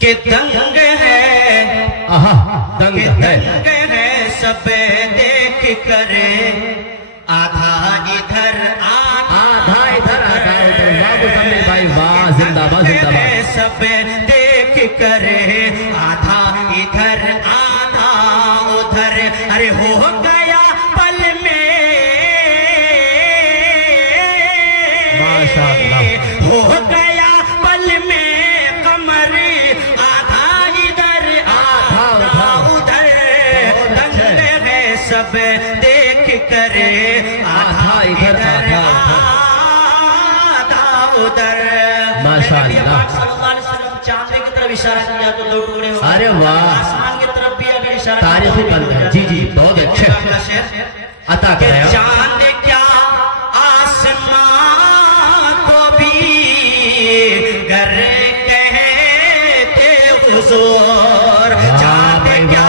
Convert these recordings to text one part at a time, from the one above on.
کہ دنگ ہے دنگ ہے سب دیکھ کر آدھا ادھر آدھا ادھر بھائی واہ زندہ باد زندہ باد سب دیکھ کر آدھا ادھر آدھا ادھر ارے ہو گیا پل میں ماشاءاللہ ہو گیا پل میں قمر آدھا ادھر آدھا ادھر دنگ ہے سب دیکھ کر آدھا ادھر آدھا ادھر ماشاءاللہ صلی اللہ علیہ وسلم چاندے کی طرف اشارہ کیا تو دو ٹکڑے ہو ارے واہ آسمان کی طرف بھی اگر اشارہ تاریخی بند ہے جی جی بہت اچھے عطا کرے چاند کیا آسمان کو بھی گر کہتے حضور چاند کیا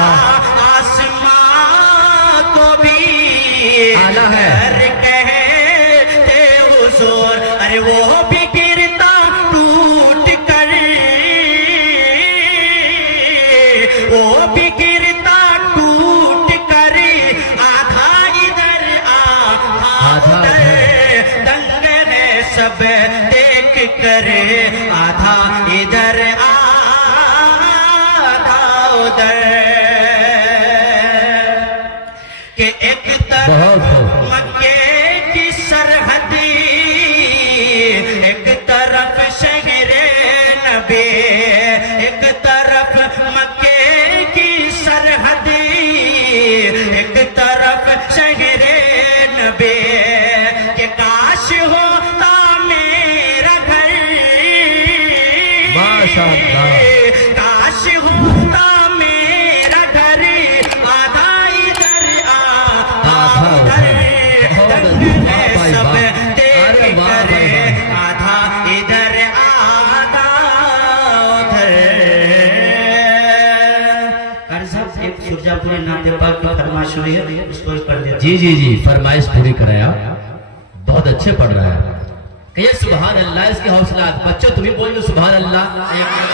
آسمان کو بھی گر کہتے حضور ارے وہ بھی گرتا ٹوٹ کر وہ بھی گرتا ٹوٹ کر آدھا ادھر آدھا دنگ ہے سب دیکھ کر آدھا ادھر آدھا ادھر کہ ایک طرف مکے کی سرحد ایک طرف شہر نبی ایک طرف مکے کی سرحد ایک طرف شہر نبی کہ کاش ہوتا میرا گھر ماشاءاللہ کاش ہوتا میرا گھر آدھا ادھر آدھا ادھر دنگ ہے سب دیکھ کر آدھا ادھر آدھا ادھر قاری صاحب ایک سرجا پوری نعت پاک کی فرمائش ہوئی ہے اس کو پڑھ دیا جی جی جی فرمائش پوری کرایا بہت اچھے پڑھ رہا ہے کہ یہ سبحان اللہ اس کی حوصلات بچوں تمہیں بولو سبحان اللہ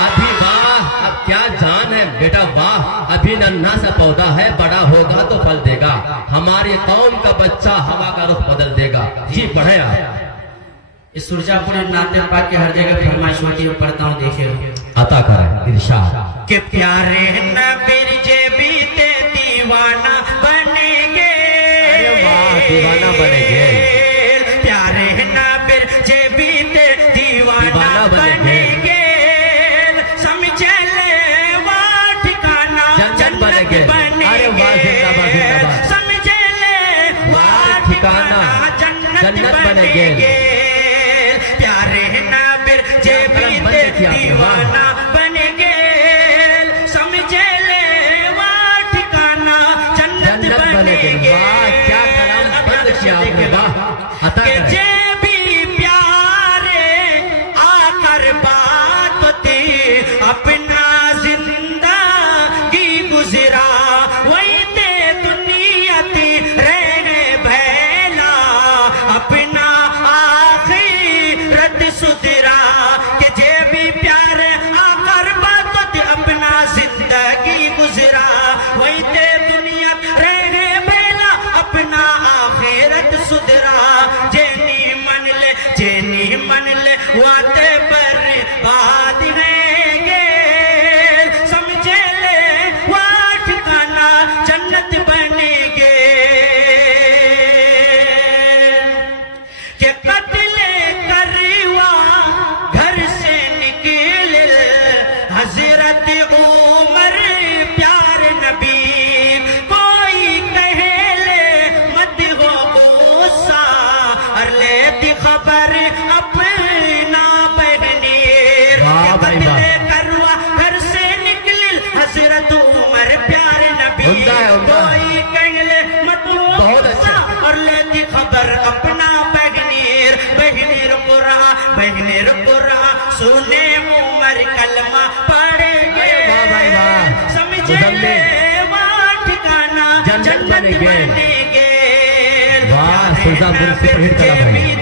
ابھی واہ اب کیا جان ہے بیٹا واہ ابھی ننھا سا پودا ہے بڑا ہوگا تو پھل دے گا ہماری قوم کا بچہ ہوا کا رخ بدل دے گا جی پڑھیں آپ اس سرجا پوری نعت پاک کی ہر جگہ فرمائش ہوتی ہے پڑھتا ہوں دیکھیں عطا کریں ارشاد کہ پیارے نبی جیبیتے دیوانہ بنیں گے دیوانہ بنیں گے پیارے نبی جیبیتے دیوانہ بنیں گے سمجھے لے وہ ٹھکانہ جنت بنیں گے سمجھے لے وہ ٹھکانہ جنت بنیں گے پیارے نبی جیبیتے دیوانہ بنیں گے سمجھے لے وہ ٹھکانہ جنت بنیں گے کیا کلام بند کیا آپ نے واہ عطا کہ کریں جیبی پیارے آ کر بات تھی اپنا زندگی گزرا وہی تے دنیا تھی رہنے بھیلا اپنا آخرت سدھرا کہ جیبی پیارے آ کر بات تھی اپنا زندگی گزرا وہی تے دنیا رہنے بھیلا اپنا آخرت سدھرا جینی من لے واتے پر بات رہیں گے سمجھے لے وہ ٹھکانہ جنت بنیں گے کہ قتل کروا گھر سے نکل حضرت عمر پیار نبی کوئی کہے لے مت ہو غصہ اور لیتی خبر اپنا بہنیر کہ قتل کروا گھر سے نکل حضرت عمر پیار نبی کوئی کہے لے مت ہو غصہ اور لیتی خبر اپنا بہنیر بہنیر قرآن سنے عمر کلمہ پڑھیں گے سمجھے لے وہ ٹھکانہ جنت بنیں گے واہ سلطان بن سے پڑھ کر